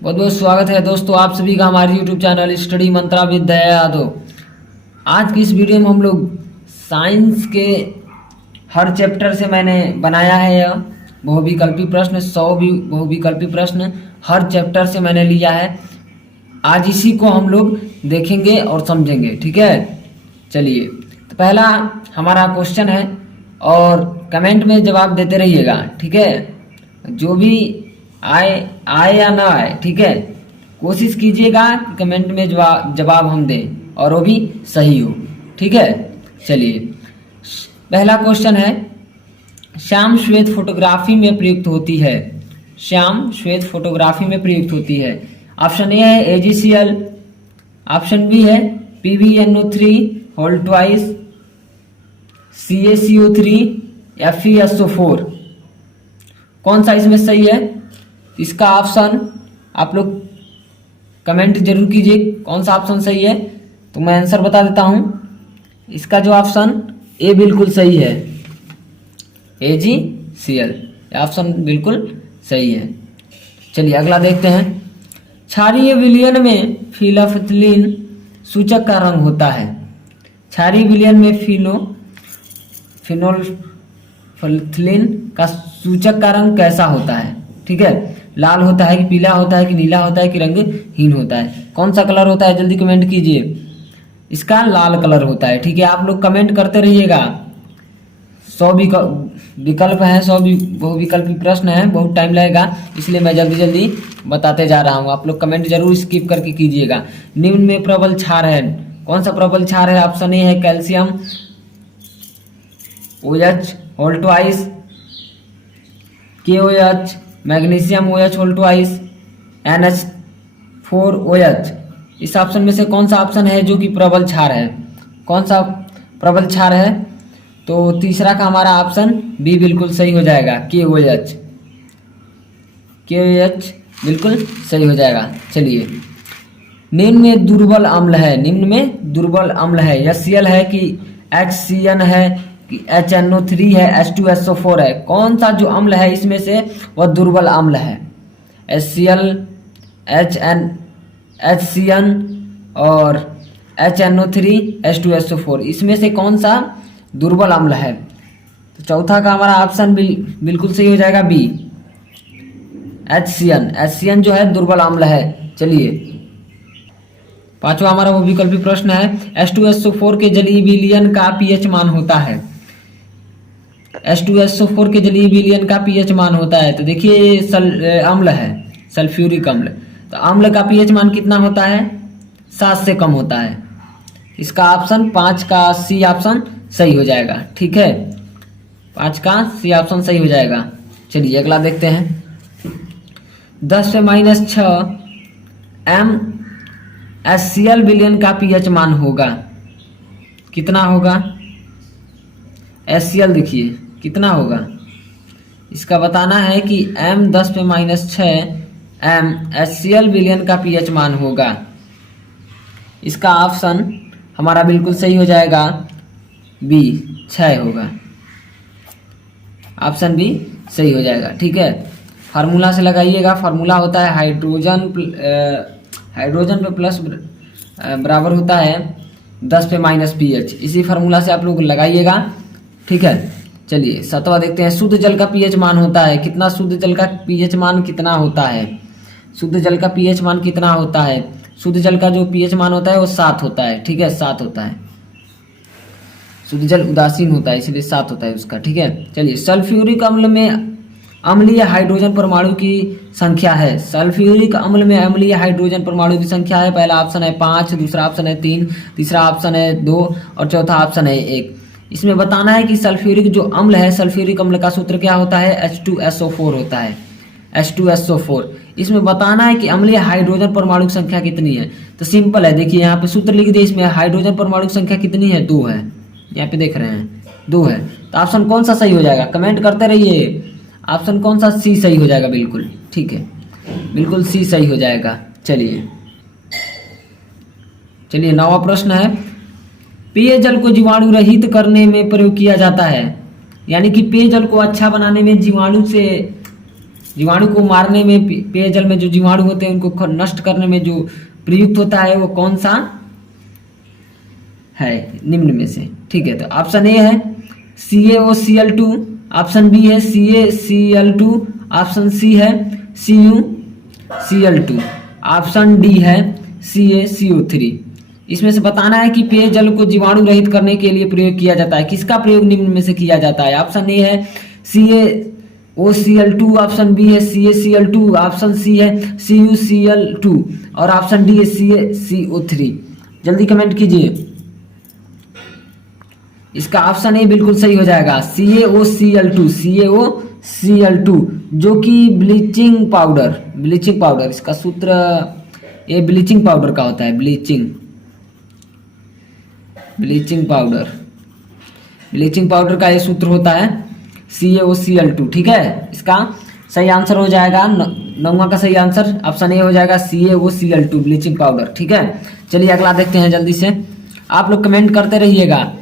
बहुत बहुत स्वागत है दोस्तों आप सभी का हमारे YouTube channel study mantra with Daya Yadav. आज की इस वीडियो में हम लोग साइंस के हर चैप्टर से मैंने बनाया है यह बहुविकल्पी प्रश्न 100 भी बहुविकल्पी प्रश्न हर चैप्टर से मैंने लिया है। आज इसी को हम लोग देखेंगे और समझेंगे, ठीक है। चलिए, तो पहला हमारा क्वेश्चन है और कमेंट में जवाब देते रहिएगा, ठीक है। जो भी आए या ना आए, ठीक है, कोशिश कीजिएगा कि कमेंट में जवाब हम दें और वो भी सही हो, ठीक है। चलिए, पहला क्वेश्चन है, श्याम श्वेत फोटोग्राफी में प्रयुक्त होती है। श्याम श्वेत फोटोग्राफी में प्रयुक्त होती है। ऑप्शन ए है AgCl, ऑप्शन बी है PbNO3 whole twice, CaCO3, FeSO4। कौन सा इसमें सही है? इसका ऑप्शन आप लोग कमेंट जरूर कीजिए कौन सा ऑप्शन सही है, तो मैं आंसर बता देता हूं। इसका जो ऑप्शन ए बिल्कुल सही है, AgCl ऑप्शन बिल्कुल सही है। चलिए अगला देखते हैं। क्षारीय विलयन में फिनोल्फ्थालीन सूचक का रंग होता है। क्षारीय विलयन में फिनोल्फ्थालीन का सूचक का रंग कैसा होता है, ठीक है। लाल होता है कि पीला होता है कि नीला होता है कि रंगहीन होता है? कौन सा कलर होता है, जल्दी कमेंट कीजिए। इसका लाल कलर होता है, ठीक है। आप लोग कमेंट करते रहिएगा। 100 विकल्प हैं, 100 बहुविकल्पी प्रश्न है, बहुत टाइम लगेगा, इसलिए मैं जल्दी जल्दी बताते जा रहा हूँ। आप लोग कमेंट जरूर स्किप करके कीजिएगा। निम्न में प्रबल क्षार है। कौन सा प्रबल क्षार है? ऑप्शन ए है calcium OH whole twice, KOH, magnesium OH whole twice, NH4OH। इस ऑप्शन में से कौन सा ऑप्शन है जो कि प्रबल क्षार है? कौन सा प्रबल क्षार है? तो तीसरा का हमारा ऑप्शन बी बिल्कुल सही हो जाएगा, KOH बिल्कुल सही हो जाएगा। चलिए, निम्न में दुर्बल अम्ल है। निम्न में दुर्बल अम्ल है, HCl है कि HCN है कि HNO3 है, H2SO4 है? कौन सा जो अम्ल है इसमें से वह दुर्बल अम्ल है? HCl, HCN और HNO3, H2SO4, इसमें से कौन सा दुर्बल अम्ल है? तो चौथा का हमारा ऑप्शन बिल्कुल सही हो जाएगा, बी HCN जो है दुर्बल अम्ल है। चलिए, पांचवा हमारा वो विकल्पी प्रश्न है, H2SO4 के जलीय विलयन का pH मान होता है। H2SO4 के जलीय विलयन का pH मान होता है। तो देखिए, अम्ल है, सल्फ्यूरिक अम्ल। तो अम्ल का pH मान कितना होता है? 7 से कम होता है। इसका ऑप्शन 5 का C ऑप्शन सही हो जाएगा, ठीक है। 5 का C ऑप्शन सही हो जाएगा। चलिए अगला देखते हैं। 10 से -6 MgCl विलयन का pH मान होगा। कितना होगा? HCl देखिए कितना होगा, इसका बताना है कि M10 पे -6 MgCl विलयन का pH मान होगा। इसका ऑप्शन हमारा बिल्कुल सही हो जाएगा, बी 6 होगा। ऑप्शन बी सही हो जाएगा, ठीक है। फार्मूला से लगाइएगा। फार्मूला होता है हाइड्रोजन पे प्लस बराबर होता है 10 पे -pH। इसी फार्मूला से आप लोग लगाइएगा, ठीक है। चलिए 7वां देखते हैं। शुद्ध जल का pH मान होता है कितना? शुद्ध जल का pH मान कितना होता है? शुद्ध जल का pH मान कितना होता है? शुद्ध जल का जो pH मान होता है वो 7 होता है, ठीक है, 7 होता है। शुद्ध जल उदासीन होता है इसलिए 7 होता है उसका, ठीक है। चलिए, सल्फ्यूरिक अम्ल में अम्लीय हाइड्रोजन परमाणु की संख्या है। सल्फ्यूरिक अम्ल में अम्लीय हाइड्रोजन परमाणु की संख्या है। पहला ऑप्शन है 5, दूसरा ऑप्शन है 3, तीसरा ऑप्शन है 2 और चौथा ऑप्शन है 1। इसमें बताना है कि सल्फ्यूरिक जो अम्ल है, सल्फ्यूरिक अम्ल का सूत्र क्या होता है? H2SO4 होता है, H2SO4। इसमें बताना है कि अम्लीय हाइड्रोजन परमाणु की संख्या कितनी है। तो सिंपल है, देखिए यहाँ पे सूत्र लिख दिए। इसमें हाइड्रोजन परमाणु की संख्या कितनी है? 2 है। यहाँ पे देख रहे हैं 2 है। तो ऑप्शन कौन सा सही हो जाएगा? कमेंट करते रहिए। ऑप्शन कौन सा? C सही हो जाएगा, बिल्कुल, ठीक है, बिल्कुल C सही हो जाएगा। चलिए 9वां प्रश्न है, पेयजल को जीवाणु रहित करने में प्रयोग किया जाता है। यानी कि पेयजल को अच्छा बनाने में जीवाणु से जीवाणु को मारने में, पेयजल में जो जीवाणु होते हैं उनको नष्ट करने में जो प्रयुक्त होता है वो कौन सा है निम्न में से? ठीक है, तो ऑप्शन ए है CaOCl2, ऑप्शन बी है CaCl2, ऑप्शन सी है CuCl2, ऑप्शन डी है CaCO3। इसमें से बताना है कि पेयजल को जीवाणु रहित करने के लिए प्रयोग किया जाता है, किसका प्रयोग निम्न में से किया जाता है? ऑप्शन ए है CaOCl2, ऑप्शन बी है CaCl2, ऑप्शन सी है CuCl2 और ऑप्शन डी है CaCO3। जल्दी कमेंट कीजिए। इसका ऑप्शन ए बिल्कुल सही हो जाएगा, CaOCl2 जो कि ब्लीचिंग पाउडर, इसका सूत्र ये ब्लीचिंग पाउडर का होता है, ब्लीचिंग पाउडर का ये सूत्र होता है CaOCl2। ठीक है, इसका सही आंसर हो जाएगा, 9वां का सही आंसर ऑप्शन ए हो जाएगा CaOCl2 ब्लीचिंग पाउडर। ठीक है, चलिए अगला देखते हैं जल्दी से, आप लोग कमेंट करते रहिएगा।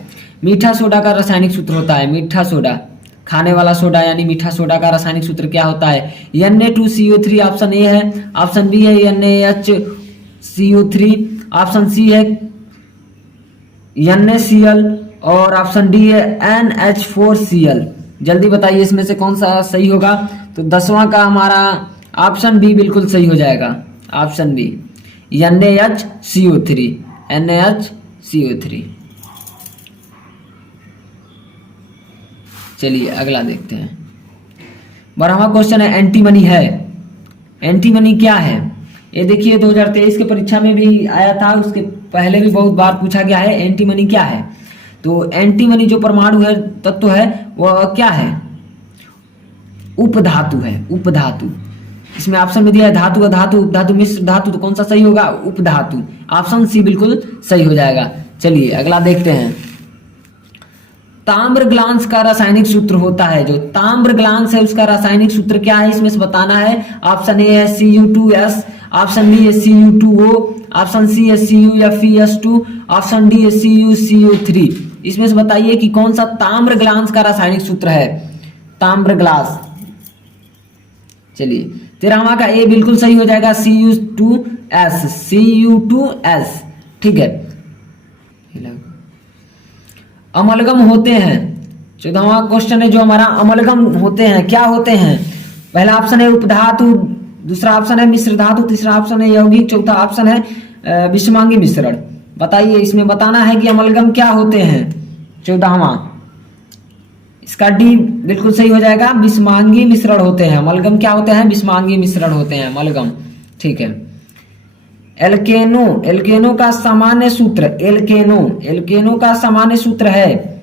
मीठा सोडा का रासायनिक सूत्र होता है, मीठा सोडा, खाने वाला सोडा यानी मीठा सोडा का रासायनिक सूत्र क्या होता है? Na2CO3 ऑप्शन ए है, ऑप्शन बी है NaHCO3, ऑप्शन सी है NaCl और ऑप्शन डी है NH4Cl। जल्दी बताइए इसमें से कौन सा सही होगा? तो 10वां का हमारा ऑप्शन बी बिल्कुल सही हो जाएगा, ऑप्शन बी NaHCO3। चलिए अगला देखते हैं। 12वां क्वेश्चन है एंटीमनी है। एंटीमनी क्या है? ये देखिए 2023 के परीक्षा में भी आया था, उसके पहले भी बहुत बार पूछा गया है। एंटीमनी क्या है? तो एंटीमनी जो परमाणु है तत्व है वह क्या है? उपधातु है, उपधातु। इसमें ऑप्शन में दिया है धातु, अधातु, उपधातु, मिश्र धातु, तो कौन सा सही होगा? उपधातु, ऑप्शन सी बिल्कुल सही हो जाएगा। चलिए अगला देखते हैं। ताम्र ग्लांस का रासायनिक सूत्र होता है, जो ताम्र ग्लांस है उसका रासायनिक सूत्र क्या है? इसमें से बताना है। ऑप्शन ए है Cu2S, ऑप्शन बी है Cu2O, ऑप्शन सी है CuFeS2, ऑप्शन डी है CuCO3। इसमें से बताइए कि कौन सा ताम्र ग्लांस का रासायनिक सूत्र है? ताम्र ग्लास। चलिए 13वां का ए बिल्कुल सही हो जाएगा, Cu2S। ठीक है, अमलगम होते हैं। 14वां क्वेश्चन है जो हमारा, अमलगम होते हैं, क्या होते हैं? पहला ऑप्शन है उपधातु, दूसरा ऑप्शन है मिश्र धातु, तीसरा ऑप्शन है यौगिक, चौथा ऑप्शन है विषमांगी मिश्रण। बताइए इसमें बताना है कि अमलगम क्या होते हैं। 14वां, इसका डी बिल्कुल सही हो जाएगा, विषमांगी मिश्रण होते हैं। अमलगम क्या होते हैं? विषमांगी मिश्रण होते हैं अमलगम। ठीक है, एल्केनो का सामान्य सूत्र, एल्केनो का सामान्य सूत्र है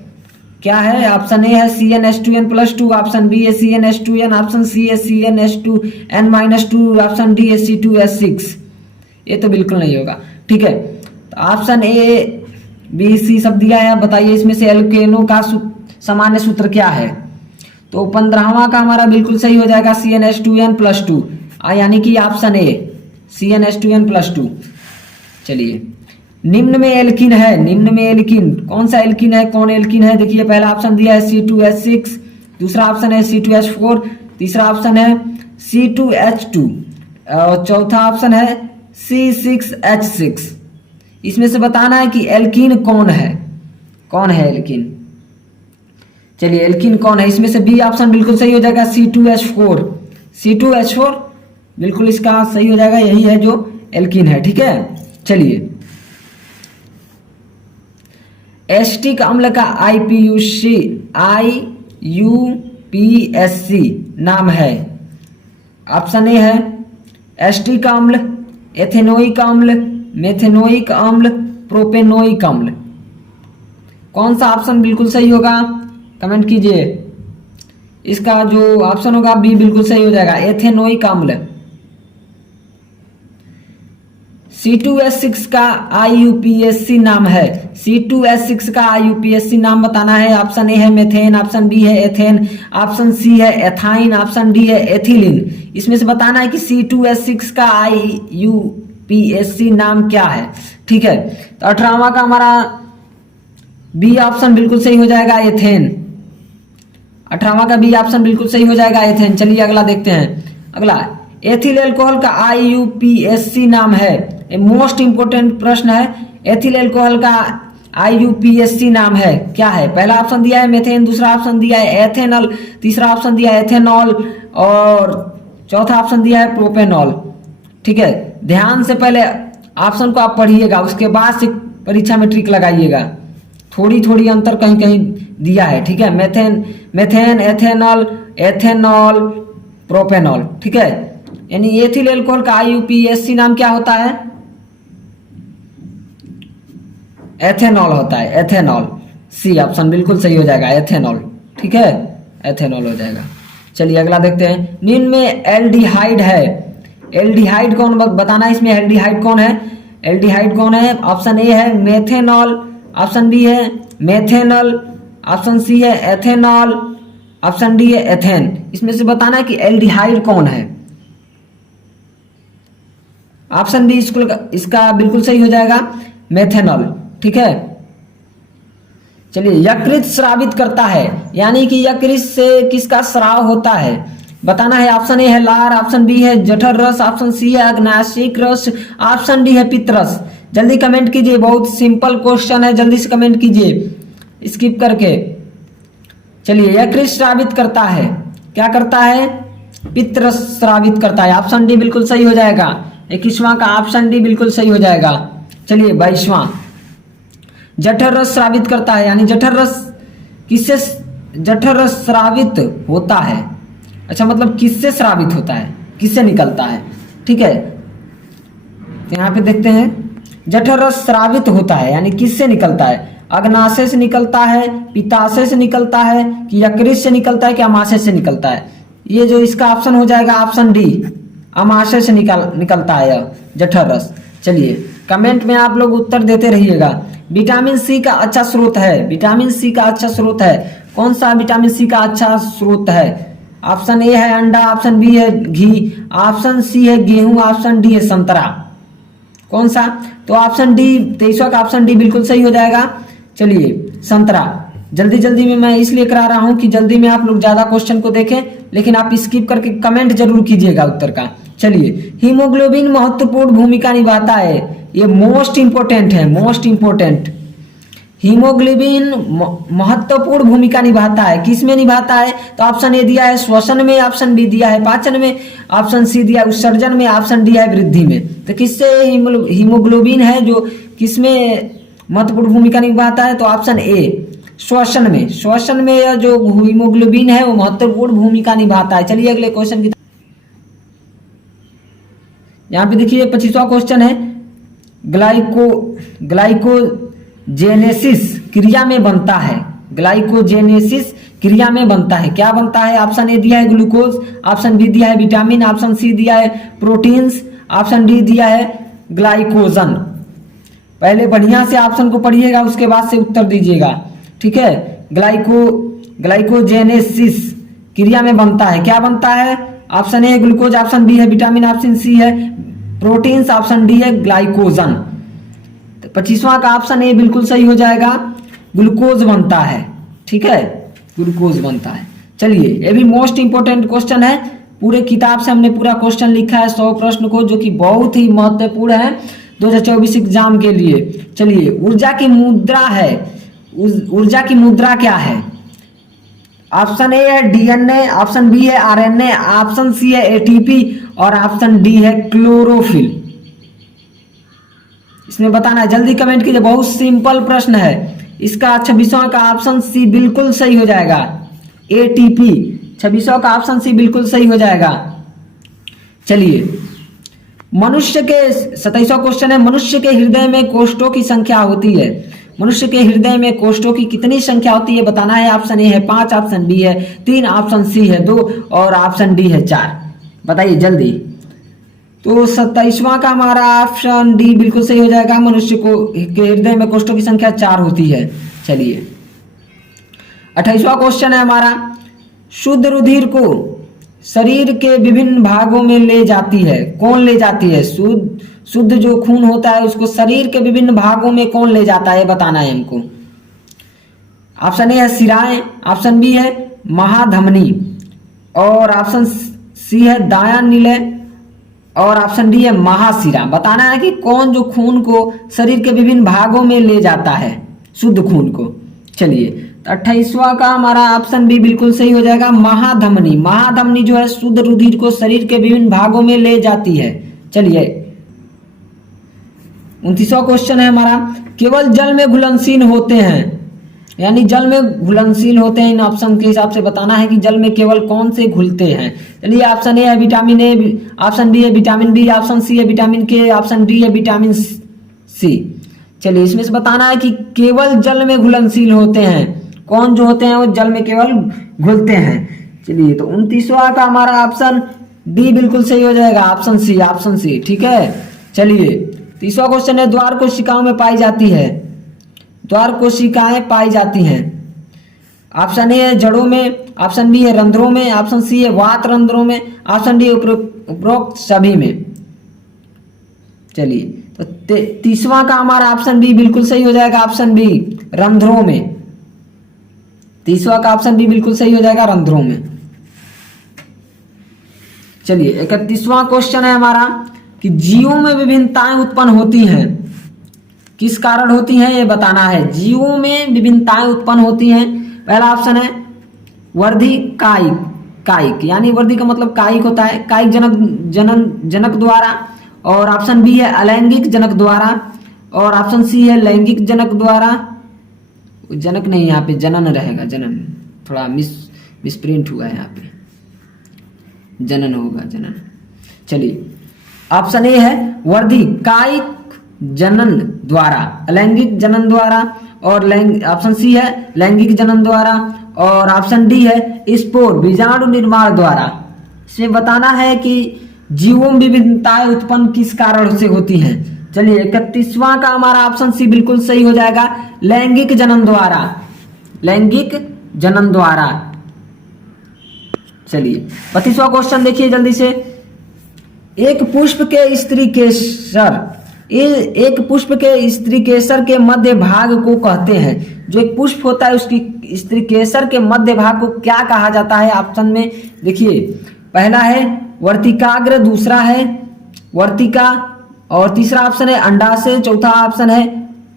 क्या है? ऑप्शन ए है CnH2n+2, ऑप्शन बी है CnH2n, ऑप्शन सी है CnH2n-2, ऑप्शन डी है C2H6। ये तो बिल्कुल नहीं होगा। ठीक है, तो ऑप्शन ए बी सी सब दिया है। बताइए इसमें से एल्केनो का सामान्य सूत्र क्या है? तो 15वां का हमारा बिल्कुल सही हो जाएगा CnH2n+2, यानी कि ऑप्शन ए CnH2n+2। चलिए निम्न में एल्कीन है, निम्न में एल्कीन कौन सा एल्कीन है? कौन एल्कीन है? देखिए पहला ऑप्शन दिया है C2H6, दूसरा ऑप्शन है C2H4, तीसरा ऑप्शन है C2H2 और चौथा ऑप्शन है C6H6। इसमें से बताना है कि एल्कीन कौन है, कौन है एल्कीन? चलिए एल्कीन कौन है? इसमें से बी ऑप्शन बिल्कुल सही हो जाएगा, C2H4 बिल्कुल इसका सही हो जाएगा, यही है जो एल्कीन है। ठीक है, चलिए एसिटिक अम्ल का IUPAC नाम है। ऑप्शन ए है एसिटिक अम्ल, एथेनोइक अम्ल, मेथेनोइक अम्ल, प्रोपेनोइक अम्ल। कौन सा ऑप्शन बिल्कुल सही होगा? कमेंट कीजिए। इसका जो ऑप्शन होगा बी बिल्कुल सही हो जाएगा, एथेनोइक अम्ल। C2H6 का IUPAC नाम है, C2H6 का IUPAC नाम बताना है। ऑप्शन ए है मेथेन, ऑप्शन बी है एथेन, ऑप्शन सी है एथाइन, ऑप्शन डी है एथिलीन। इसमें से बताना है कि C2H6 का IUPAC नाम क्या है। ठीक है, तो 18वां का हमारा बी ऑप्शन बिल्कुल सही हो जाएगा, एथेन। 18वां का बी ऑप्शन बिल्कुल सही हो जाएगा, एथेन। चलिए अगला देखते हैं। अगला, एथिल एल्कोहल का IUPAC नाम है। ये मोस्ट इंपोर्टेंट प्रश्न है। एथिल एल्कोहल का IUPAC नाम है, क्या है? पहला ऑप्शन दिया है मेथेन, दूसरा ऑप्शन दिया है एथेनॉल, तीसरा ऑप्शन दिया है एथेनॉल और चौथा ऑप्शन दिया है प्रोपेनॉल। ठीक है, ध्यान से पहले ऑप्शन को आप पढ़िएगा, उसके बाद से परीक्षा में ट्रिक लगाइएगा। थोड़ी थोड़ी अंतर कहीं कहीं दिया है। ठीक है, मेथेन, एथेनॉल, एथेनॉल, प्रोपेनॉल। ठीक है, यानी एथिल एल्कोहल का IUPAC नाम क्या होता है? एथेनॉल होता है, एथेनॉल। सी ऑप्शन बिल्कुल सही हो जाएगा, एथेनॉल। ठीक है, एथेनॉल हो जाएगा। चलिए अगला देखते हैं। निम्न में एल्डिहाइड है, एल्डिहाइड कौन बताना है इसमें? एल्डिहाइड कौन है? एल्डिहाइड कौन है? ऑप्शन ए है मेथेनॉल, ऑप्शन बी है मेथेनॉल, ऑप्शन सी है एथेनॉल, ऑप्शन डी है एथेन। इसमें से बताना है कि एल्डिहाइड कौन है। ऑप्शन बी इसका बिल्कुल सही हो जाएगा, मेथेनॉल। ठीक है, चलिए यकृत स्रावित करता है, यानी कि यकृत से किसका स्राव होता है बताना है। ऑप्शन ए है लार, ऑप्शन बी है जठर रस, ऑप्शन सी है अग्नाशिक रस, ऑप्शन डी है पित्त रस। जल्दी कमेंट कीजिए, बहुत सिंपल क्वेश्चन है, जल्दी से कमेंट कीजिए स्किप करके। चलिए यकृत स्रावित करता है, क्या करता है? पित्त रस स्रावित करता है। ऑप्शन डी बिल्कुल सही हो जाएगा। 21वां का ऑप्शन डी बिल्कुल सही हो जाएगा। चलिए 22वां, जठर रस स्रावित करता है, यानी जठर रस किससे जठर रस स्रावित होता है? अच्छा, मतलब किससे स्रावित होता है, किससे निकलता है? ठीक है, तो यहाँ पे देखते हैं जठर रस स्रावित होता है यानी किससे निकलता है? अग्नाशय से निकलता है, पित्ताशय से निकलता है, कि यकृत से निकलता है, कि अमाशय से निकलता है? ये जो इसका ऑप्शन हो जाएगा ऑप्शन डी, अमाशय से निकलता है यह जठर रस। चलिए कमेंट में आप लोग उत्तर देते रहिएगा। विटामिन सी का अच्छा स्रोत है, विटामिन सी का अच्छा स्रोत है, कौन सा विटामिन सी का अच्छा स्रोत है? ऑप्शन ए है अंडा, ऑप्शन बी है घी, ऑप्शन सी है गेहूं, ऑप्शन डी है संतरा। कौन सा? तो ऑप्शन डी, 23वां का ऑप्शन डी बिल्कुल सही हो जाएगा। चलिए संतरा। जल्दी जल्दी में मैं इसलिए करा रहा हूं कि जल्दी में आप लोग ज्यादा क्वेश्चन को देखें, लेकिन आप स्किप करके कमेंट जरूर कीजिएगा उत्तर का। चलिए, हीमोग्लोबिन महत्वपूर्ण भूमिका निभाता है, ये मोस्ट इंपोर्टेंट है, मोस्ट इंपोर्टेंट। हीमोग्लोबिन महत्वपूर्ण भूमिका निभाता है, किस में निभाता है? तो ऑप्शन ए दिया है श्वसन में, ऑप्शन बी दिया है पाचन में, ऑप्शन सी दिया है उत्सर्जन में, ऑप्शन डी है वृद्धि में। तो किससे हीमोग्लोबिन है जो किसमें महत्वपूर्ण भूमिका निभाता है? तो ऑप्शन ए श्वसन में, श्वसन में यह जो हीमोग्लोबिन है वो महत्वपूर्ण भूमिका निभाता है। चलिए अगले क्वेश्चन की, यहाँ पे देखिए 25वां क्वेश्चन है। ग्लाइकोजेनेसिस क्रिया में बनता है, ग्लाइकोजेनेसिस क्रिया में बनता है, क्या बनता है? ऑप्शन ए दिया है ग्लूकोज, ऑप्शन बी दिया है विटामिन, ऑप्शन सी दिया है प्रोटीन्स, ऑप्शन डी दिया है ग्लाइकोजन। पहले बढ़िया से ऑप्शन को पढ़िएगा, उसके बाद से उत्तर दीजिएगा। ठीक है, ग्लाइकोजेनेसिस क्रिया में बनता है, क्या बनता है? ऑप्शन ए है ग्लूकोज, ऑप्शन बी है विटामिन, ऑप्शन सी है प्रोटीन्स, ऑप्शन डी है ग्लाइकोजन। तो 25वां का ऑप्शन ए बिल्कुल सही हो जाएगा, ग्लूकोज बनता है। ठीक है, ग्लूकोज बनता है। चलिए ये भी मोस्ट इंपोर्टेंट क्वेश्चन है, पूरे किताब से हमने पूरा क्वेश्चन लिखा है 100 प्रश्न को, जो कि बहुत ही महत्वपूर्ण है 2024 एग्जाम के लिए। चलिए, ऊर्जा की मुद्रा है, ऊर्जा की मुद्रा क्या है? ऑप्शन ए है डीएनए, ऑप्शन बी है आरएनए, ऑप्शन सी है एटीपी और ऑप्शन डी है क्लोरोफिल। इसमें बताना है, जल्दी कमेंट कीजिए, बहुत सिंपल प्रश्न है। इसका 26वां का ऑप्शन सी बिल्कुल सही हो जाएगा, एटीपी। 26वां का ऑप्शन सी बिल्कुल सही हो जाएगा। चलिए मनुष्य के 27वां क्वेश्चन है, मनुष्य के हृदय में कोष्ठों की संख्या होती है, मनुष्य के हृदय में कोष्ठों की कितनी संख्या होती है बताना है। ऑप्शन ए है 5, ऑप्शन बी है 3, ऑप्शन सी है 2 और ऑप्शन डी है 4। बताइए जल्दी। तो 27वां का हमारा ऑप्शन डी बिल्कुल सही हो जाएगा, मनुष्य को के हृदय में कोष्ठों की संख्या 4 होती है। चलिए 28वां क्वेश्चन है हमारा, शुद्ध रुधिर को शरीर के विभिन्न भागों में ले जाती है, कौन ले जाती है? शुद्ध जो खून होता है उसको शरीर के विभिन्न भागों में कौन ले जाता है बताना है हमको। ऑप्शन ए है शिराएं, ऑप्शन बी है महाधमनी और ऑप्शन सी है दाया निलय और ऑप्शन डी है महाशिरा। बताना है कि कौन जो खून को शरीर के विभिन्न भागों में ले जाता है, शुद्ध खून को। चलिए, तो 28वां का हमारा ऑप्शन बी बिल्कुल सही हो जाएगा, महाधमनी। महाधमनी जो है शुद्ध रुधिर को शरीर के विभिन्न भागों में ले जाती है। चलिए, 29वां क्वेश्चन है हमारा, केवल जल में घुलनशील होते हैं, यानी जल में घुलनशील होते हैं। इन ऑप्शन के हिसाब से बताना है कि जल में केवल कौन से घुलते हैं। चलिए, ऑप्शन ए है विटामिन ए, ऑप्शन बी है विटामिन बी, ऑप्शन सी है विटामिन के, ऑप्शन डी है विटामिन सी। चलिए, इसमें से बताना है कि केवल जल में घुलनशील होते हैं, कौन जो होते हैं वो जल में केवल घुलते हैं। चलिए, तो 29वां का हमारा ऑप्शन डी बिल्कुल सही हो जाएगा, ऑप्शन सी, ऑप्शन सी। ठीक है। चलिए, 30वां क्वेश्चन है, द्वार कोशिकाओं में पाई जाती है, द्वार कोशिकाएं पाई जाती हैं। ऑप्शन ए है जड़ों में, ऑप्शन बी है रंध्रों में, ऑप्शन सी है वात रंध्रों में, ऑप्शन डी उपरोक्त सभी में। चलिए, तो 30वां का हमारा ऑप्शन बी बिल्कुल सही हो जाएगा, ऑप्शन बी रंध्रों में। 30वां का ऑप्शन बी बिल्कुल सही हो जाएगा, रंध्रों में। चलिए, 31वां क्वेश्चन है हमारा कि जीवों में विभिन्नताएं उत्पन्न होती हैं, किस कारण होती हैं ये बताना है। जीवों में विभिन्नताएं उत्पन्न होती हैं। पहला ऑप्शन है वर्धी कायिक, कायिक यानी वर्धी का मतलब कायिक होता है, कायिक जनक द्वारा, और ऑप्शन बी है अलैंगिक जनक द्वारा, और ऑप्शन सी है लैंगिक जनक द्वारा। जनक नहीं, यहाँ पे जनन रहेगा, जनन थोड़ा मिसप्रिंट हुआ है, यहाँ पे जनन होगा, जनन। चलिए, ऑप्शन ए है वर्धी कायिक जनन द्वारा, अलैंगिक जनन द्वारा, और ऑप्शन सी है लैंगिक जनन द्वारा, और ऑप्शन डी है स्पोर बीजाणु निर्माण द्वारा। इसमें बताना है कि जीवों में विभिन्नताएं उत्पन्न किस कारण से होती हैं। चलिए, 31वां का हमारा ऑप्शन सी बिल्कुल सही हो जाएगा, लैंगिक जनन द्वारा, लैंगिक जनन द्वारा। चलिए, 32वां क्वेश्चन देखिए जल्दी से, एक पुष्प के स्त्री केसर, एक पुष्प के स्त्री केसर के मध्य भाग को कहते हैं। जो एक पुष्प होता है उसकी स्त्री केसर के मध्य भाग को क्या कहा जाता है। ऑप्शन में देखिए, पहला है वर्तिकाग्र, दूसरा है वर्तिका, और तीसरा ऑप्शन है अंडाशय, चौथा ऑप्शन है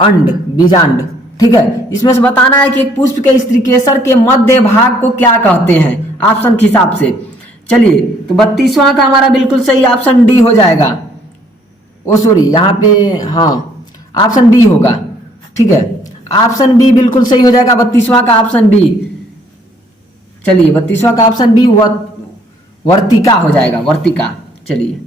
अंड, बीजांड। ठीक है, इसमें से बताना है कि एक पुष्प के स्त्री केसर के मध्य भाग को क्या कहते हैं ऑप्शन के हिसाब से। चलिए, तो 32वां का हमारा बिल्कुल सही ऑप्शन डी हो जाएगा। ओ सॉरी, यहाँ पे हाँ ऑप्शन बी होगा। ठीक है, ऑप्शन बी बिल्कुल सही हो जाएगा, 32वां का ऑप्शन बी। चलिए, 32वां का ऑप्शन बी वर्तिका हो जाएगा, वर्तिका। चलिए,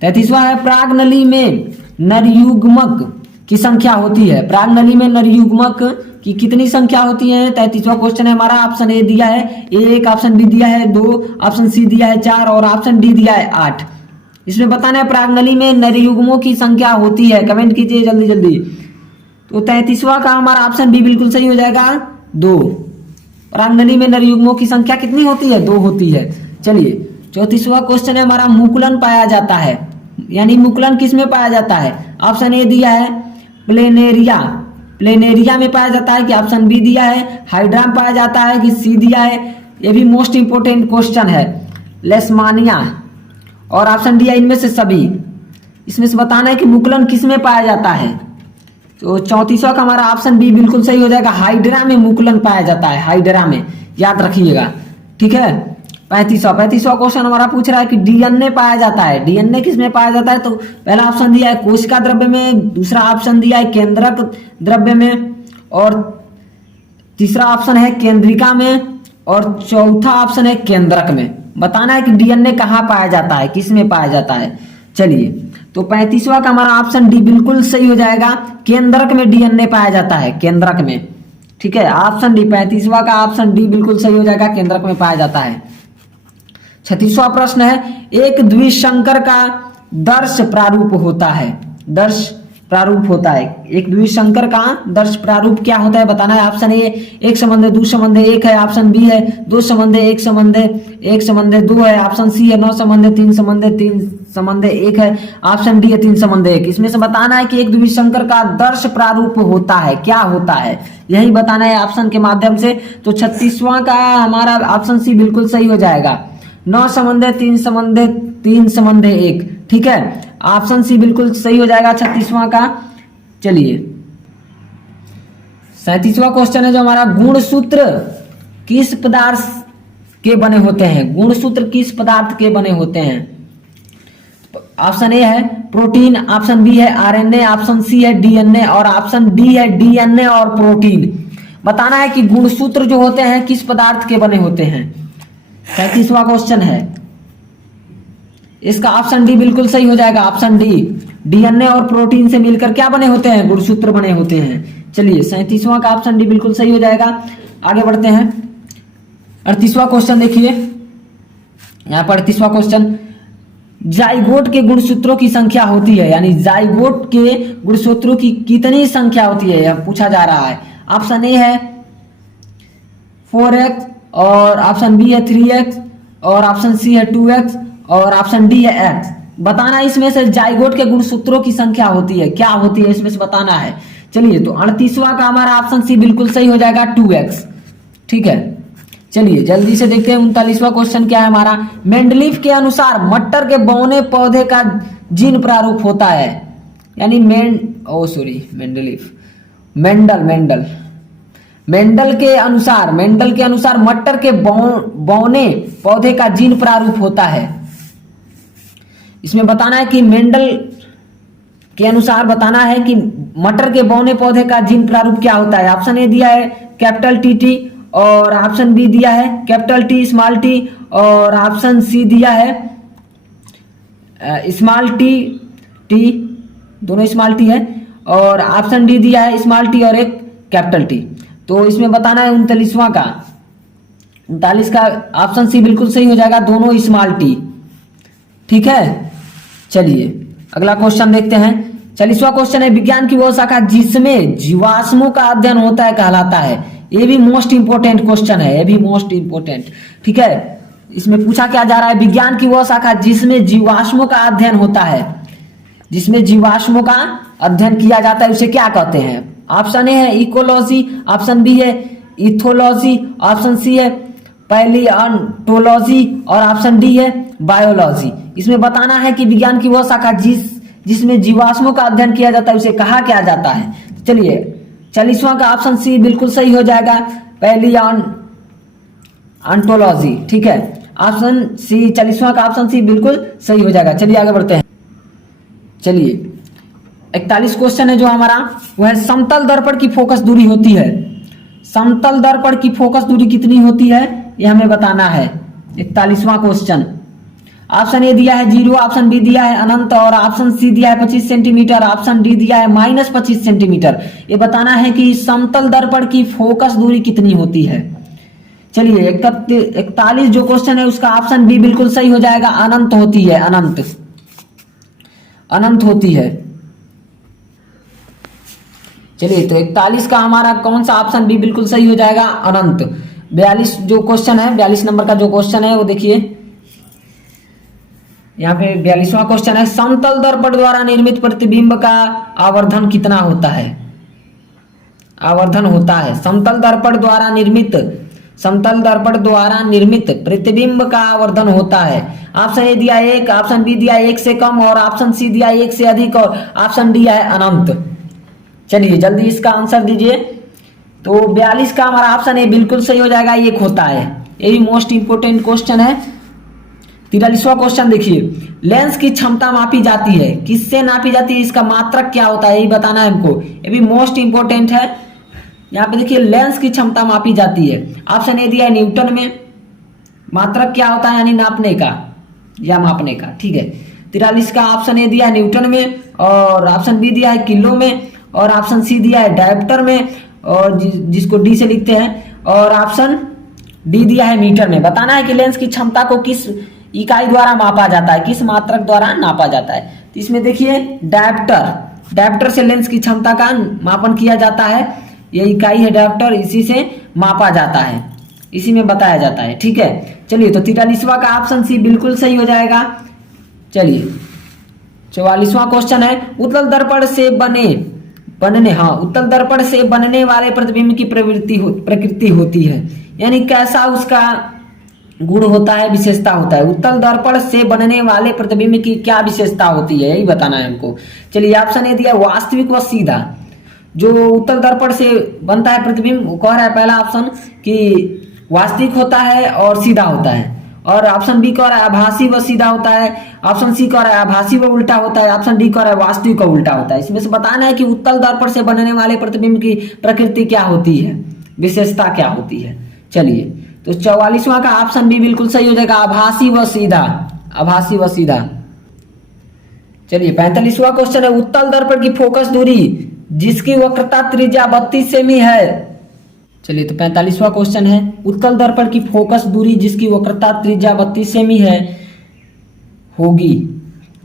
33वां है, प्रागनली में नरयुग्मक की संख्या होती है। प्रागनली में नरयुग्मक की कितनी संख्या होती है। 33वां क्वेश्चन है हमारा, ऑप्शन ए दिया है 1, ऑप्शन बी दिया है 2, ऑप्शन सी दिया है 4, और ऑप्शन डी दिया है 8। इसमें बताना है प्रागनली में नरयुग्मों की संख्या होती है। कमेंट कीजिए जल्दी जल्दी। तो 33वां का हमारा ऑप्शन बी बिल्कुल सही हो जाएगा, 2। प्रागनली में नरयुग्मों की संख्या कितनी होती है, 2 होती है। चलिए, 34वां क्वेश्चन है हमारा, मुकुलन पाया जाता है, यानी मुकुलन किस में पाया जाता है। ऑप्शन ए दिया है प्लेनेरिया, प्लेनेरिया में पाया जाता है, कि ऑप्शन बी दिया है हाइड्रा में पाया जाता है, कि सी दिया है, ये भी मोस्ट इंपोर्टेंट क्वेश्चन है, लेशमानिया, और ऑप्शन डी है इनमें से सभी। इसमें से बताना है कि मुकुलन किस में पाया जाता है। तो 34वां का हमारा ऑप्शन बी बिल्कुल सही हो जाएगा, हाइड्रा में मुकुलन पाया जाता है, हाइड्रा में, याद रखिएगा। ठीक है, 35वां क्वेश्चन हमारा पूछ रहा है कि डीएनए पाया जाता है। डीएनए किस में पाया जाता है। तो पहला ऑप्शन दिया है कोशिका द्रव्य में, दूसरा ऑप्शन दिया है केंद्रक द्रव्य में, और तीसरा ऑप्शन है केंद्रिका में, और चौथा ऑप्शन है केंद्रक में। बताना है कि डीएनए कहाँ पाया जाता है, किस में पाया जाता है। चलिए, तो 35वां का हमारा ऑप्शन डी बिल्कुल सही हो जाएगा, केंद्रक में डीएनए पाया जाता है, केंद्रक में। ठीक है, ऑप्शन डी, 35वां का ऑप्शन डी बिल्कुल सही हो जाएगा, केंद्रक में पाया जाता है। 36वां प्रश्न है, एक द्विशंकर का दर्श प्रारूप होता है, दर्श प्रारूप होता है। एक द्विशंकर का दर्श प्रारूप क्या होता है बताना है। ऑप्शन ए 1 संबंध 2 संबंध 1 है, ऑप्शन बी है 2 संबंध 1 संबंध 1 संबंध 2 है, ऑप्शन सी है 9 संबंध 3 संबंध 3 संबंध 1 है, ऑप्शन डी है 3 संबंध 1। इसमें से बताना है कि एक द्विशंकर का दर्श प्रारूप होता है, क्या होता है, यही बताना है ऑप्शन के माध्यम से। तो 36वां का हमारा ऑप्शन सी बिल्कुल सही हो जाएगा, 9 संबंध है, 3 संबंध है, 3 संबंध है 1। ठीक है, ऑप्शन सी बिल्कुल सही हो जाएगा 36वां का। चलिए 37वां क्वेश्चन है जो हमारा, गुणसूत्र किस पदार्थ के बने होते हैं? गुणसूत्र किस पदार्थ के बने होते हैं? ऑप्शन ए है प्रोटीन, ऑप्शन बी है आरएनए, ऑप्शन सी है डीएनए और ऑप्शन डी है डीएनए और प्रोटीन। बताना है कि गुणसूत्र जो होते हैं किस पदार्थ के बने होते हैं। 37वां क्वेश्चन है, इसका ऑप्शन डी बिल्कुल सही हो जाएगा। ऑप्शन डी, डीएनए और प्रोटीन से मिलकर क्या बने होते हैं? गुणसूत्र बने होते हैं। चलिए 37वां का ऑप्शन डी बिल्कुल सही हो जाएगा। आगे बढ़ते हैं 38वां क्वेश्चन देखिए, यहाँ पर 38वां क्वेश्चन, जाइगोट के गुणसूत्रों की संख्या होती है, यानी जाइगोट के गुणसूत्रों की कितनी संख्या होती है यह पूछा जा रहा है। ऑप्शन ए है 4x और ऑप्शन बी है 3x और ऑप्शन सी है 2x और ऑप्शन डी है x। बताना इसमें से जाइगोट के गुणसूत्रों की संख्या होती है, क्या होती है इसमें से बताना है। चलिए तो 38वां का हमारा ऑप्शन सी बिल्कुल सही हो जाएगा 2x। ठीक है, चलिए जल्दी से देखते हैं 39वां क्वेश्चन क्या है हमारा। मेंडलीफ के अनुसार मटर के बौने पौधे का जीन प्रारूप होता है, यानी मेंडल के अनुसार मटर के बौने पौधे का जीन प्रारूप होता है। इसमें बताना है कि मेंडल के अनुसार बताना है कि मटर के बौने पौधे का जीन प्रारूप क्या होता है। ऑप्शन ए दिया है कैपिटल टी और ऑप्शन बी दिया है कैपिटल टी स्मॉल टी और ऑप्शन सी दिया है स्मॉल टी दोनों स्मॉल टी है और ऑप्शन डी दिया है स्मॉल टी और एक कैपिटल टी। तो इसमें बताना है 39वां का, 39 का ऑप्शन सी बिल्कुल सही हो जाएगा, दोनों स्मॉल टी। ठीक है, चलिए अगला क्वेश्चन देखते हैं। 40वां क्वेश्चन है, विज्ञान की वो शाखा जिसमें जीवाश्मों का अध्ययन होता है कहलाता है। ये भी मोस्ट इंपोर्टेंट क्वेश्चन है, ये भी मोस्ट इंपोर्टेंट। ठीक है, इसमें पूछा क्या जा रहा है, विज्ञान की वो शाखा जिसमें जीवाश्मों का अध्ययन होता है, जिसमें जीवाश्मों का अध्ययन किया जाता है उसे क्या कहते हैं। ऑप्शन ए है इकोलॉजी, ऑप्शन बी है इथोलॉजी, ऑप्शन सी है पैलियोंटोलॉजी और ऑप्शन डी है बायोलॉजी। इसमें बताना है कि विज्ञान की वह शाखा जिसमें जीवाश्मों का अध्ययन किया जाता है उसे कहा क्या जाता है। चलिए 40वां का ऑप्शन सी बिल्कुल सही हो जाएगा, पैलियोंटोलॉजी। ठीक है, ऑप्शन सी 40वां का ऑप्शन सी बिल्कुल सही हो जाएगा। चलिए आगे बढ़ते हैं। चलिए 41 क्वेश्चन है जो हमारा, वह है समतल दर्पण की फोकस दूरी होती है। समतल दर्पण की फोकस दूरी कितनी होती है यह हमें बताना है। 41वां क्वेश्चन, ऑप्शन ए दिया है 0, ऑप्शन बी दिया है अनंत और ऑप्शन सी दिया है 25 सेंटीमीटर, ऑप्शन डी दिया है -25 सेंटीमीटर। ये बताना है कि समतल दर्पण की फोकस दूरी कितनी होती है। चलिए 41 जो क्वेश्चन है उसका ऑप्शन बी बिल्कुल सही हो जाएगा, अनंत होती है, अनंत होती है। चलिए तो 41 का हमारा कौन सा ऑप्शन बी बिल्कुल सही हो जाएगा, अनंत। 42 जो क्वेश्चन है, 42 नंबर का जो क्वेश्चन है वो देखिए यहाँ पे 42वां क्वेश्चन है, समतल दर्पण द्वारा निर्मित प्रतिबिंब का आवर्धन कितना होता है। आवर्धन होता है समतल दर्पण द्वारा निर्मित प्रतिबिंब का आवर्धन होता है। ऑप्शन ए दिया 1, ऑप्शन बी दिया 1 से कम और ऑप्शन सी दिया 1 से अधिक और ऑप्शन डी है अनंत। चलिए जल्दी इसका आंसर दीजिए। तो 42 का हमारा ऑप्शन ए बिल्कुल सही हो जाएगा, 1 होता है। ये भी मोस्ट इंपोर्टेंट क्वेश्चन है। 43वां क्वेश्चन देखिए, लेंस की क्षमता मापी जाती है, किससे नापी जाती है, इसका मात्रक क्या होता है यही बताना है हमको। ये भी मोस्ट इंपोर्टेंट है। यहाँ पे देखिए लेंस की क्षमता मापी जाती है। ऑप्शन ए दिया है न्यूटन में, मात्रक क्या होता है यानी नापने का या मापने का। ठीक है, 43 का ऑप्शन ए दिया है न्यूटन में और ऑप्शन बी दिया है किलो में और ऑप्शन सी दिया है डायप्टर में और जिसको डी से लिखते हैं और ऑप्शन डी दिया है मीटर में। बताना है कि लेंस की क्षमता को किस इकाई द्वारा मापा जाता है, किस मात्रक द्वारा नापा जाता है। तो इसमें देखिए डायप्टर से लेंस की क्षमता का मापन किया जाता है, ये इकाई है डायप्टर, इसी से मापा जाता है, इसी में बताया जाता है। ठीक है, चलिए तो 43वां का ऑप्शन सी बिल्कुल सही हो जाएगा। चलिए 44वां क्वेश्चन है, उत्तल दर्पण से उत्तल दर्पण से बनने वाले प्रतिबिंब की प्रकृति होती है, यानी कैसा उसका गुण होता है, विशेषता होता है। उत्तल दर्पण से बनने वाले प्रतिबिंब की क्या विशेषता होती है, यही बताना है हमको। चलिए ऑप्शन ए दिया वास्तविक व सीधा। जो उत्तल दर्पण से बनता है प्रतिबिंब, वो कह रहा है पहला ऑप्शन कि वास्तविक होता है और सीधा होता है, और ऑप्शन बी कह रहा है आभासी व सीधा होता है, ऑप्शन सी कह रहा है आभासी व उल्टा होता है, ऑप्शन डी कह रहा है वास्तविक व उल्टा होता है। इसमें से बताना है कि उत्तल दर्पण से बनने वाले प्रतिबिंब की प्रकृति क्या होती है, विशेषता क्या होती है। चलिए तो 44वां का ऑप्शन बी बिल्कुल सही हो जाएगा, आभासी व सीधा, आभासी व सीधा। चलिए 45वां क्वेश्चन है, उत्तल दर्पण की फोकस दूरी जिसकी वक्रता त्रिज्या 32 सेमी है। चलिए तो 45वां क्वेश्चन है, उत्तल दर्पण की फोकस दूरी जिसकी वक्रता त्रिज्या 32 सेमी है होगी।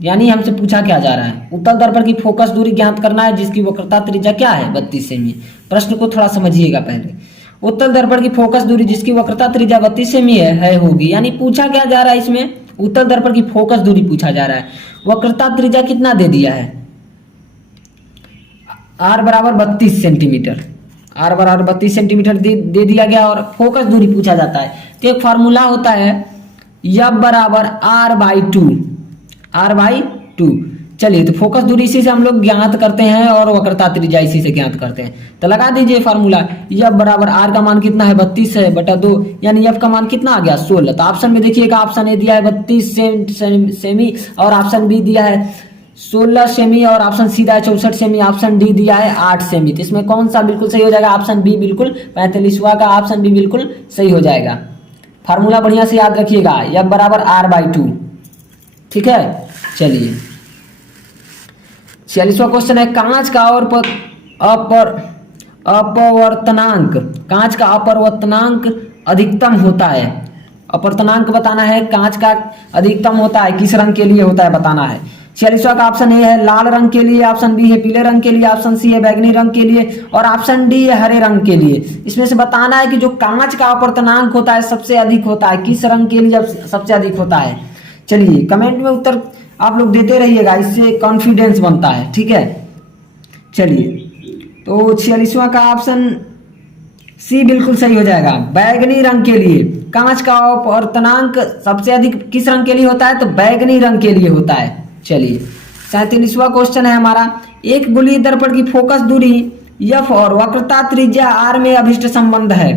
यानी हमसे पूछा क्या जा रहा है, उत्तल दर्पण की फोकस दूरी ज्ञात करना है जिसकी वक्रता त्रिज्या क्या है, 32 सेमी। प्रश्न को थोड़ा समझिएगा पहले। उत्तल दर्पण की फोकस दूरी जिसकी वक्रता त्रिज्या 32 सेमी है होगी, यानी पूछा क्या जा रहा है इसमें, उत्तल दर्पण की फोकस दूरी पूछा जा रहा है। वक्रता त्रिज्या कितना दे दिया है, r बराबर 32 सेंटीमीटर, r बराबर 32 सेंटीमीटर दे दिया गया, और फोकस दूरी पूछा जाता है। तो एक फार्मूला होता है F बराबर r/2, r/2। चलिए तो फोकस दूरी इसी से हम लोग ज्ञात करते हैं और वक्रता त्रिज्या इसी से ज्ञात करते हैं। तो लगा दीजिए फार्मूला, F बराबर r का मान कितना है 32 है बटा 2, यानी F का मान कितना आ गया 16। तो ऑप्शन में देखिएगा, ऑप्शन ए दिया है 32 सेमी और ऑप्शन बी दिया है 16 सेमी और ऑप्शन सी दिया है 64 सेमी, ऑप्शन डी दिया है 8 सेमी। तो इसमें कौन सा बिल्कुल सही हो जाएगा, ऑप्शन बी बिल्कुल, 45वां का ऑप्शन बी बिल्कुल सही हो जाएगा। फार्मूला बढ़िया से याद रखिएगा, F बराबर r/2, ठीक है। चलिए 46वां क्वेश्चन है, कांच का अपवर्तनांक, कांच का अपवर्तनांक अधिकतम होता है। अपवर्तनांक बताना है, कांच का अधिकतम होता है किस रंग के लिए होता है बताना है। 46वां का ऑप्शन ए है लाल रंग के लिए, ऑप्शन बी है पीले रंग के लिए, ऑप्शन सी है बैगनी रंग के लिए, और ऑप्शन डी है हरे रंग के लिए। इसमें से बताना है कि जो कांच का अपवर्तनांक होता है सबसे अधिक होता है किस रंग के लिए सबसे अधिक होता है। चलिए कमेंट में उत्तर आप लोग देते रहिएगा, इससे कॉन्फिडेंस बनता है, ठीक है। चलिए तो 46वां का ऑप्शन सी बिल्कुल सही हो जाएगा, बैगनी रंग के लिए। कांच का अपवर्तनांक सबसे अधिक किस रंग के लिए होता है, तो बैगनी रंग के लिए होता है। चलिए 37वां क्वेश्चन है हमारा, एक गोलीय दर्पण की फोकस दूरी F और वक्रता त्रिज्या r में अभिष्ट संबंध है।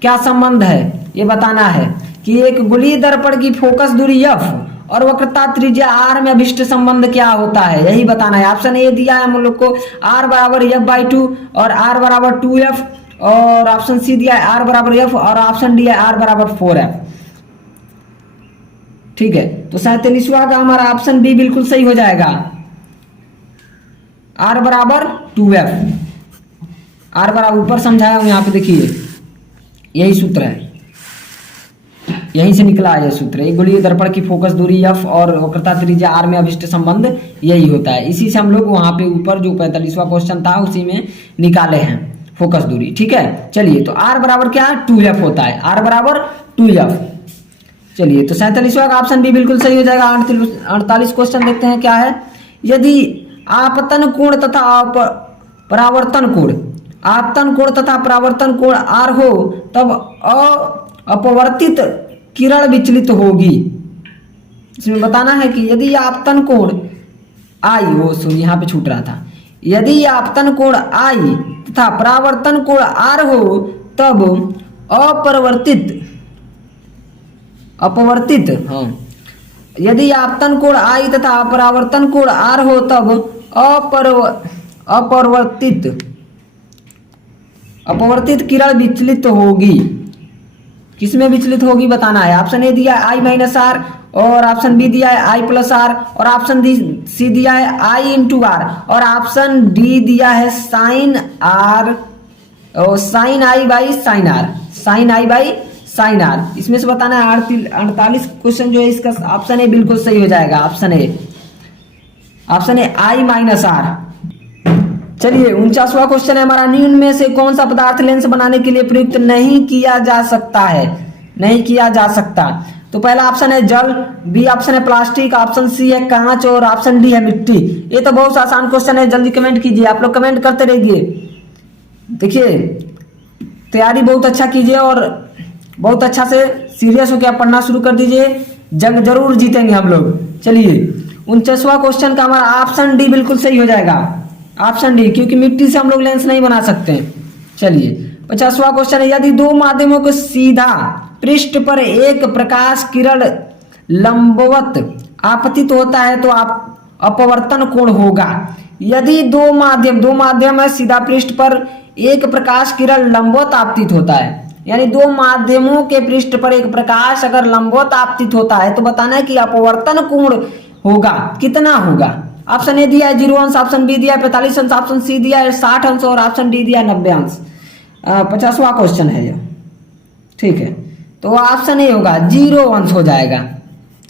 क्या संबंध है ये बताना है कि एक गोलीय दर्पण की फोकस दूरी F और वक्रता त्रिज्या r में अभिष्ट संबंध क्या होता है, यही बताना है। ऑप्शन ए दिया है हम लोग को r बराबर F/2 और r बराबर 2f, और ऑप्शन सी दिया है r बराबर f, और ऑप्शन डी है r बराबर 4f, ठीक है। तो 47वां का हमारा ऑप्शन बी बिल्कुल सही हो जाएगा, r बराबर 2f। r बराबर ऊपर समझाया हूं, यहाँ पे देखिए यही सूत्र है, यहीं से निकला है ये सूत्र। एक गोलीय दर्पण की फोकस दूरी F और वक्रता त्रिज्या r में अभिष्ट संबंध यही होता है। इसी से हम लोग वहां पे ऊपर जो 45वां क्वेश्चन था उसी में निकाले हैं फोकस दूरी, ठीक है। चलिए तो r बराबर क्या 2f होता है, r बराबर 2f। चलिए तो 47वां का ऑप्शन भी बिल्कुल सही हो जाएगा। 48 क्वेश्चन देखते हैं क्या है, यदि आपतन कोण तथा परावर्तन कोण, आपतन कोण तथा परावर्तन कोण r हो तब अपवर्तित किरण विचलित होगी। इसमें बताना है कि यदि आपतन कोण I, वो सॉरी यहाँ पे छूट रहा था, यदि आपतन कोण I तथा परावर्तन कोण R हो तब यदि आपतन कोण I तथा परावर्तन कोण R हो तब अपवर्तित किरण विचलित होगी। किसमें विचलित होगी बताना है। ऑप्शन ए दिया है I-R, और ऑप्शन बी दिया है I+R, और ऑप्शन सी दिया है I×R, और ऑप्शन डी दिया है sin R और sin I/sin R, sin I/sin R। इसमें से बताना है 48 क्वेश्चन जो है इसका ऑप्शन ए बिल्कुल सही हो जाएगा, ऑप्शन ए I-R। चलिए 49वां क्वेश्चन है हमारा, निम्न में से कौन सा पदार्थ लेंस बनाने के लिए प्रयुक्त नहीं किया जा सकता है, नहीं किया जा सकता। तो पहला ऑप्शन है जल, बी ऑप्शन है प्लास्टिक, ऑप्शन सी है कांच, और ऑप्शन डी है मिट्टी। ये तो बहुत आसान क्वेश्चन है, जल्दी कमेंट कीजिए, आप लोग कमेंट करते रहिए। देखिए तैयारी बहुत अच्छा कीजिए और बहुत अच्छा से सीरियस होकर आप पढ़ना शुरू कर दीजिए, जंग जरूर जीतेंगे हम लोग। चलिए 49वां क्वेश्चन का हमारा ऑप्शन डी बिल्कुल सही हो जाएगा, ऑप्शन डी, क्योंकि मिट्टी से हम लोग लेंस नहीं बना सकते हैं। चलिए 50वां क्वेश्चन है, यदि दो माध्यमों को सीधा पृष्ठ पर एक प्रकाश किरण लंबवत आपतित होता है तो आप अपवर्तन कोण होगा। यदि दो माध्यम है, सीधा पृष्ठ पर एक प्रकाश किरण लंबवत आपतित होता है, यानी दो माध्यमों के पृष्ठ पर एक प्रकाश अगर लंबवत आपतित होता है तो बताना है कि अपवर्तन कोण होगा, कितना होगा। ऑप्शन ए दिया है 0 अंश, ऑप्शन बी दिया है 45 अंश, ऑप्शन सी दिया है 60 अंश और ऑप्शन डी दिया है 90 अंश। 50वां क्वेश्चन है ये, ठीक है। तो ऑप्शन ए होगा 0 अंश हो जाएगा।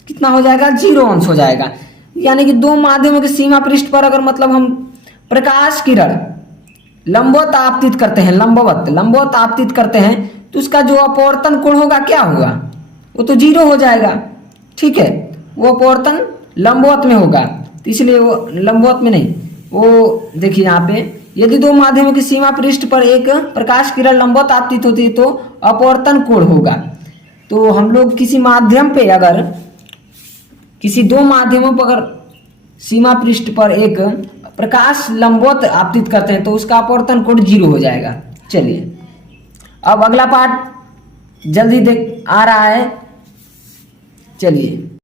कितना हो जाएगा? 0 अंश हो जाएगा। यानी कि दो माध्यमों के सीमा पृष्ठ पर अगर मतलब हम प्रकाश किरण लंबवत आपतित करते हैं, लंबवत आपतित करते हैं तो उसका जो अपवर्तन कोण होगा क्या होगा? वो तो 0 हो जाएगा, ठीक है। वो अपवर्तन लंबवत में होगा, तो इसलिए वो लंबवत में नहीं, वो देखिए यहाँ पे, यदि दो माध्यमों की सीमा पृष्ठ पर एक प्रकाश किरण लंबवत आपतित होती है तो अपवर्तन कोण होगा। तो हम लोग किसी माध्यम पे अगर किसी दो माध्यमों पर अगर सीमा पृष्ठ पर एक प्रकाश लंबवत आपतित करते हैं तो उसका अपवर्तन कोण 0 हो जाएगा। चलिए अब अगला पार्ट जल्दी देख आ रहा है, चलिए